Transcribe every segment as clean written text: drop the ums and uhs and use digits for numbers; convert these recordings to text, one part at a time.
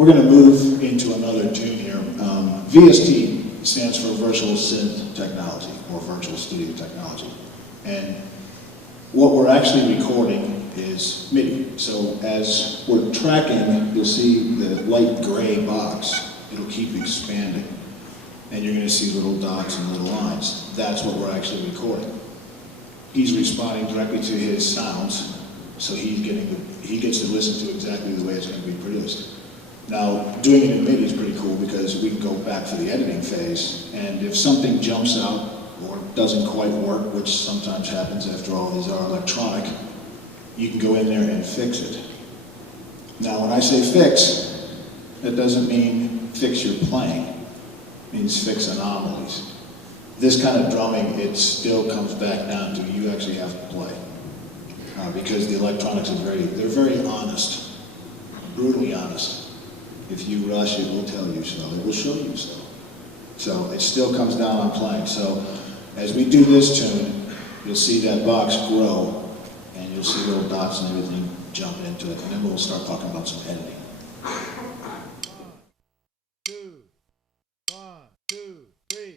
we're going to move into another tune here. VST stands for Virtual Synth Technology, or Virtual Studio Technology. And what we're actually recording is MIDI. So as we're tracking, you'll see the light gray box. It'll keep expanding. And you're going to see little dots and little lines. That's what we're actually recording. He's responding directly to his sounds, so he gets to listen to exactly the way it's going to be produced. Now, doing it in MIDI is pretty cool because we can go back for the editing phase, and if something jumps out or doesn't quite work, which sometimes happens after all these are electronic, you can go in there and fix it. Now, when I say fix, that doesn't mean fix your playing. It means fix anomalies. This kind of drumming, it still comes back down to you actually have to play. Because the electronics are they're very honest, brutally honest. If you rush, it will tell you so, it will show you so. So it still comes down on playing. So as we do this tune, you'll see that box grow, and you'll see little dots and everything jump into it, and then we'll start talking about some editing. 1, 2, 3.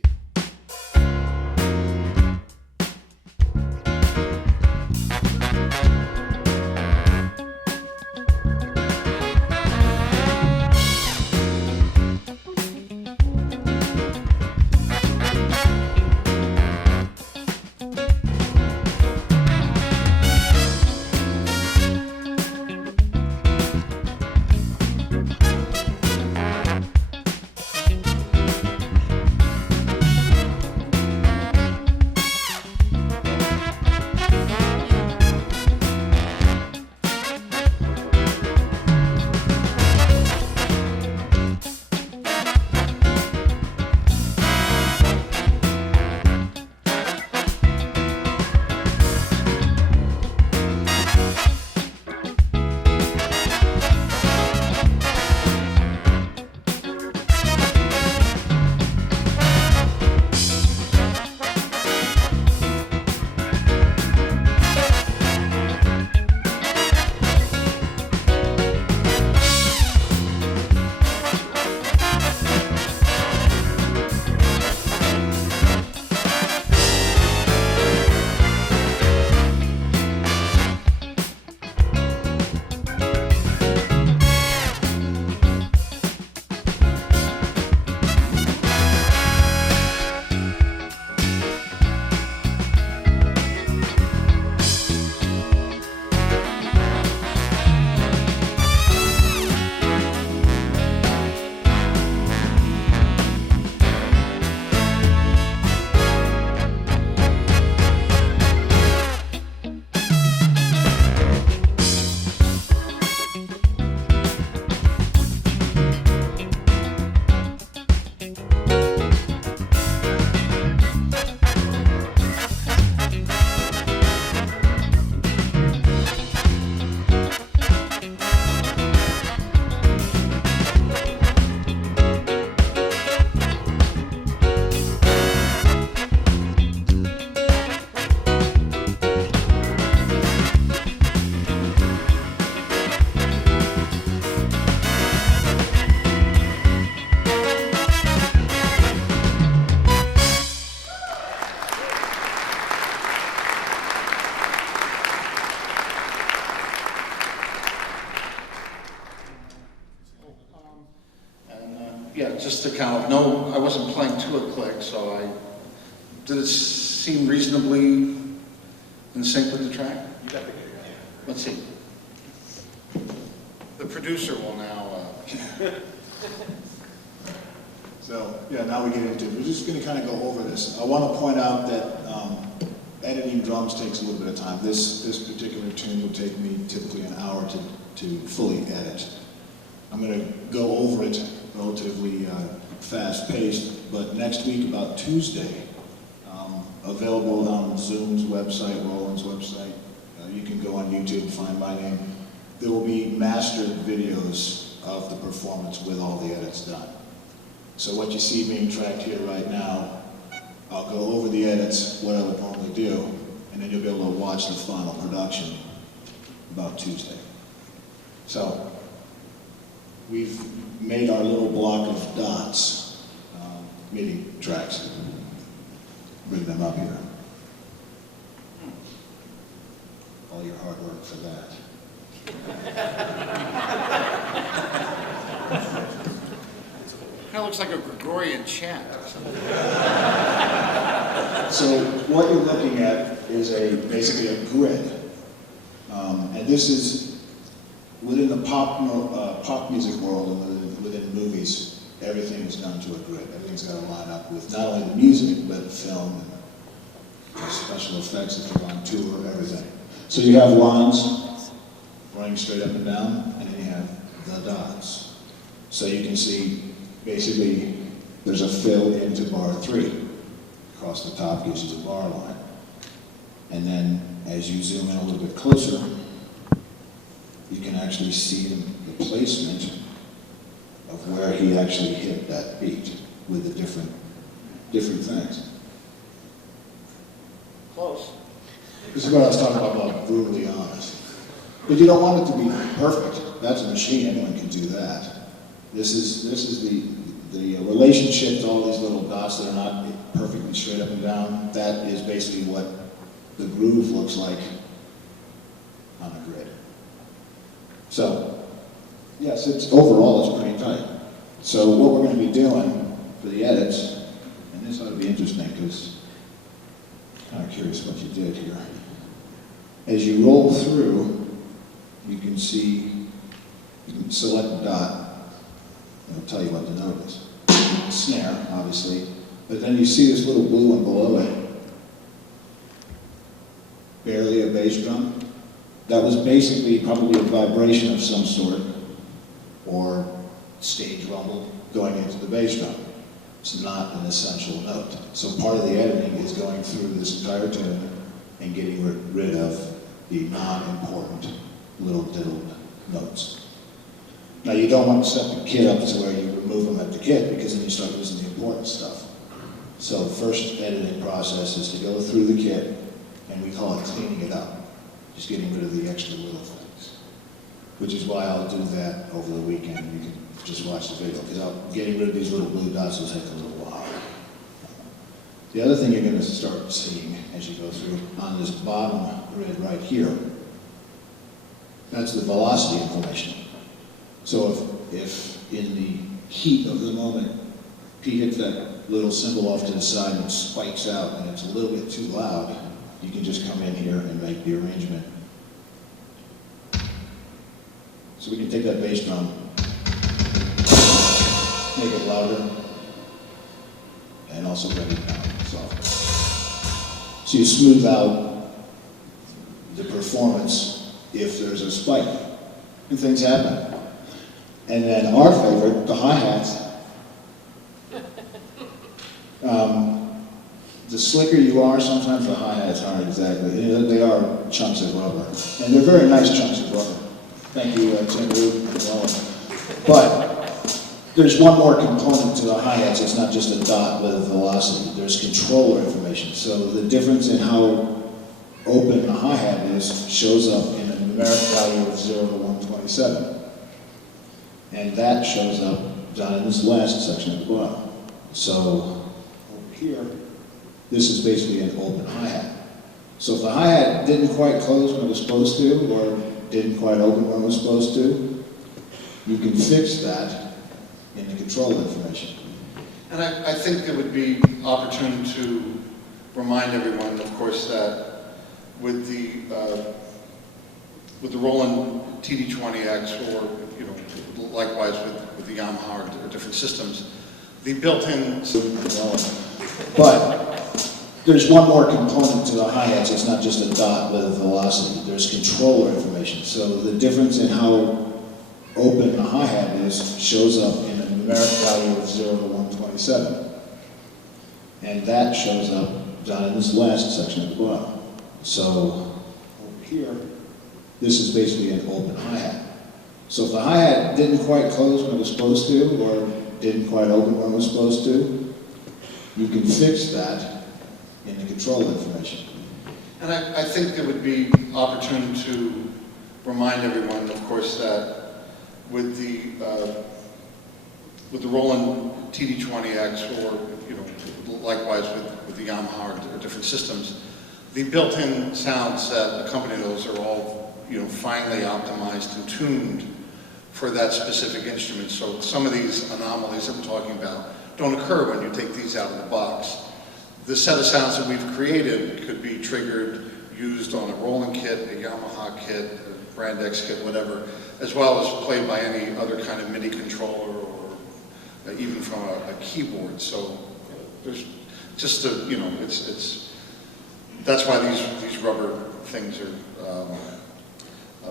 Yeah, just to count. No, I wasn't playing to a click, so did it seem reasonably in sync with the track? You got the gig. Let's see. The producer will now. So, yeah, now we get into it. We're just going to kind of go over this. I want to point out that editing drums takes a little bit of time. This particular tune will take me typically an hour to fully edit. I'm going to go over it relatively fast-paced, but next week, about Tuesday, available on Zoom's website, Roland's website. You can go on YouTube and find my name. There will be mastered videos of the performance with all the edits done. So what you see being tracked here right now, I'll go over the edits, what I would normally do, and then you'll be able to watch the final production about Tuesday. So, we've made our little block of dots, MIDI tracks. Bring them up here. All your hard work for that. Kind of looks like a Gregorian chant. So what you're looking at is basically a grid. And this is within the pop music world and within movies, everything is done to a grid. Everything's got to line up with not only the music, but film and special effects if you're on tour, everything. So you have lines running straight up and down, and then you have the dots. So you can see, basically, there's a fill into bar 3. Across the top gives you the bar line. And then, as you zoom in a little bit closer, you can actually see the placement of where he actually hit that beat with the different things. Close. This is what I was talking about brutally honest. But you don't want it to be perfect. That's a machine, anyone can do that. This is the relationship to all these little dots that are not perfectly straight up and down. That is basically what the groove looks like on a grid. So, yes, overall it's pretty tight. So what we're going to be doing for the edits, and this ought to be interesting because I'm kind of curious what you did here. As you roll through, you can see, you can select a dot, and it'll tell you what the note is. Snare, obviously, but then you see this little blue one below it. Barely a bass drum. That was basically probably a vibration of some sort, or stage rumble going into the bass drum. It's not an essential note. So part of the editing is going through this entire tune and getting rid of the non-important little diddled notes. Now you don't want to set the kit up to where you remove them at the kit because then you start losing the important stuff. So first editing process is to go through the kit, and we call it cleaning it up. Just getting rid of the extra little things. Which is why I'll do that over the weekend. You can just watch the video, because getting rid of these little blue dots will take a little while. The other thing you're going to start seeing as you go through on this bottom grid right here, that's the velocity information. So if in the heat of the moment, Pete hits that little cymbal off to the side and it spikes out and it's a little bit too loud, you can just come in here and make the arrangement. So we can take that bass drum, make it louder, and also bring it down softer. So you smooth out the performance if there's a spike, and things happen. And then our favorite, the hi-hats. The slicker you are, sometimes the hi-hats aren't exactly, they are chunks of rubber. And they're very nice chunks of rubber. Thank you, Tim Rube, as well. But there's one more component to the hi-hats. It's not just a dot with a velocity. There's controller information. So the difference in how open the hi-hat is shows up in a numeric value of 0 to 127. And that shows up down in this last section at the bottom. So over here, this is basically an open hi-hat. So if the hi-hat didn't quite close when it was supposed to, or didn't quite open when it was supposed to, you can fix that in the control information. And I think it would be opportune to remind everyone, of course, that with the Roland TD20X, or likewise with the Yamaha or different systems, the built-in. But there's one more component to the hi-hats. It's not just a dot with a velocity. There's controller information. So the difference in how open the hi-hat is shows up in a numeric value of 0 to 127. And that shows up down in this last section at the bottom. So over here, this is basically an open hi-hat. So if the hi-hat didn't quite close when it was supposed to, or didn't quite open when it was supposed to, you can fix that in the control information. And I think it would be opportune to remind everyone, of course, that with the Roland TD20X, or likewise with the Yamaha or different systems, the built-in sounds that accompany those are all finely optimized and tuned for that specific instrument. So some of these anomalies that we're talking about don't occur when you take these out of the box. The set of sounds that we've created could be triggered, used on a Roland kit, a Yamaha kit, a Brand X kit, whatever, as well as played by any other kind of MIDI controller or even from a keyboard. So there's just that's why these rubber things are,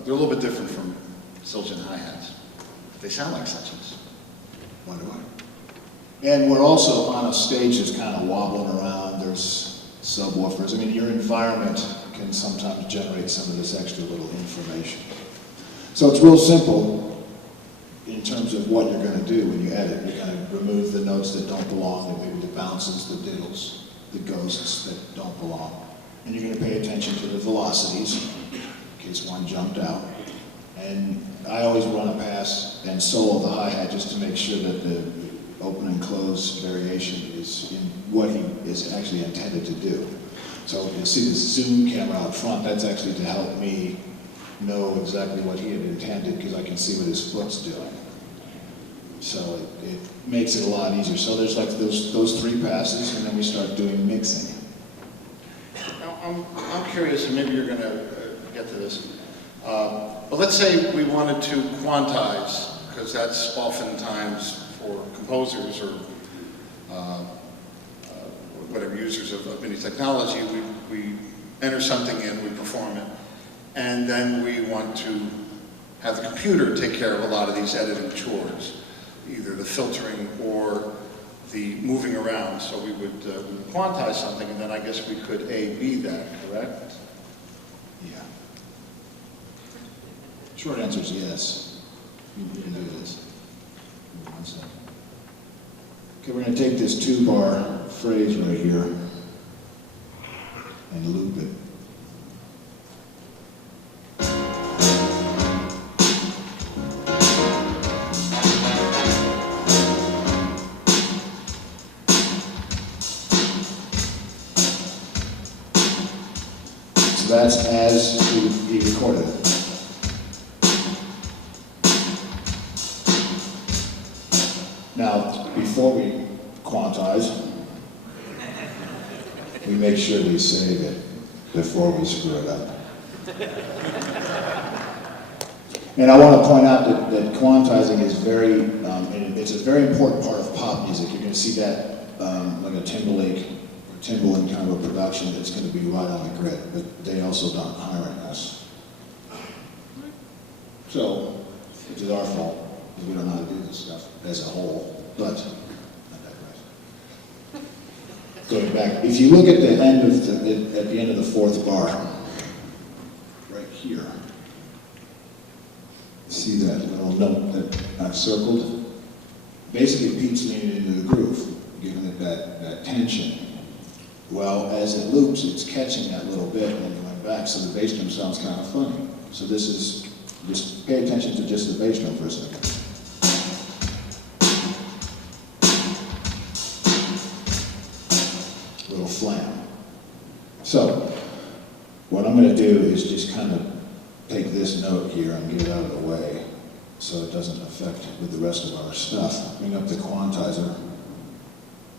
they're a little bit different from Zildjian hi-hats. They sound like sections. Wonder why. And we're also on a stage that's kind of wobbling around. There's subwoofers. I mean, your environment can sometimes generate some of this extra little information. So it's real simple in terms of what you're going to do when you edit. You're going to remove the notes that don't belong, maybe the bounces, the diddles, the ghosts that don't belong. And you're going to pay attention to the velocities, in case one jumped out. And I always run a pass and solo the hi-hat just to make sure that the open and close variation is in what he is actually intended to do. So you see this zoom camera out front, that's actually to help me know exactly what he had intended, because I can see what his foot's doing. So it makes it a lot easier. So there's like those three passes, and then we start doing mixing. Now, I'm curious, and maybe you're going to get to this, but let's say we wanted to quantize, because that's oftentimes for composers or whatever users of MIDI technology, we enter something in, we perform it, and then we want to have the computer take care of a lot of these editing chores, either the filtering or the moving around. So we would quantize something, and then I guess we could A/B that, correct? Yeah. Short answer is yes. You can do this. Give me 1 second. Okay, we're going to take this 2-bar phrase right here and loop it. So that's as he recorded it. Now, before we quantize, we make sure we save it before we screw it up. And I want to point out that quantizing is it's a very important part of pop music. You're going to see that like a Timberlake or Timbaland kind of a production that's going to be right on the grid, but they also don't hiring us. So, which is our fault, because we don't know how to do this stuff as a whole, but I digress. Going back, if you look at the end of the end of the 4th bar, right here, see that little note that I've circled? Basically, Pete's leaning into the groove, giving it that tension. Well, as it loops, it's catching that little bit and then going back, so the bass drum sounds kind of funny. So this is, just pay attention to just the bass drum for a second. Little flam. So, what I'm going to do is just kind of take this note here and get it out of the way so it doesn't affect with the rest of our stuff. Bring up the quantizer,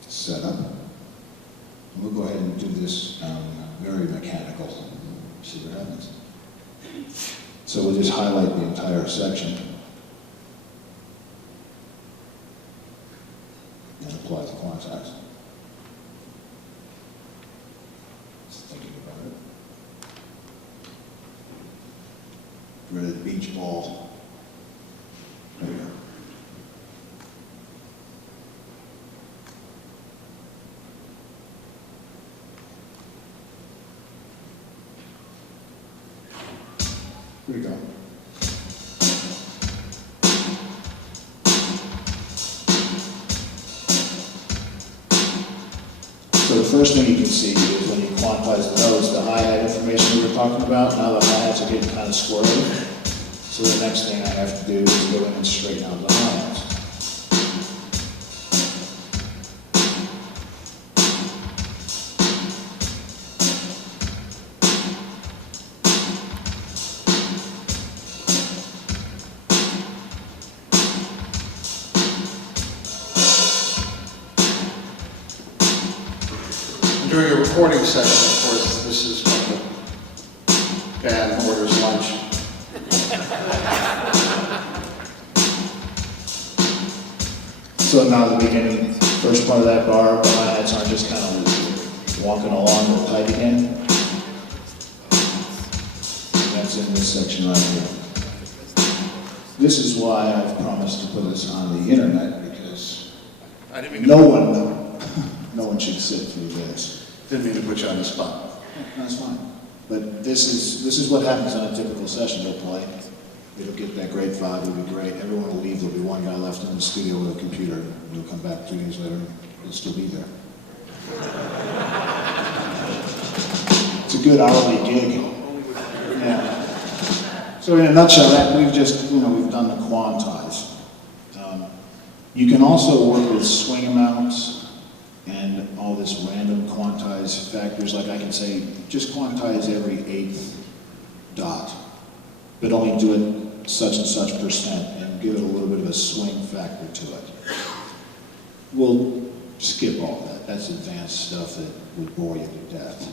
set up. We'll go ahead and do this very mechanical. See what happens. So we'll just highlight the entire section and apply the quantize. Just thinking about it. Rid of the beach ball. There we go. Here we go. So the first thing you can see is when you quantize the notes, the hi-hat information we were talking about, now the hi-hats are getting kind of squirrely. So the next thing I have to do is go in and straighten out the lines. During a recording session, of course, this is when the band orders lunch. So now the beginning, first part of that bar, the hi-hats aren't just kind of walking along the pipe again. That's in this section right here. This is why I've promised to put this on the internet, because no one should sit through this. Didn't mean to put you on the spot. That's fine. But this is what happens on a typical session. They'll play. It'll get that great vibe. It'll be great. Everyone will leave. There'll be one guy left in the studio with a computer. He'll come back 2 years later. He'll still be there. It's a good hourly gig. Yeah. So in a nutshell, that we've just, we've done the quantize. You can also work with swing amounts and all this random quantize factors. Like I can say, just quantize every 8th dot, but only do it such and such percent and give it a little bit of a swing factor to it. We'll skip all that. That's advanced stuff that would bore you to death.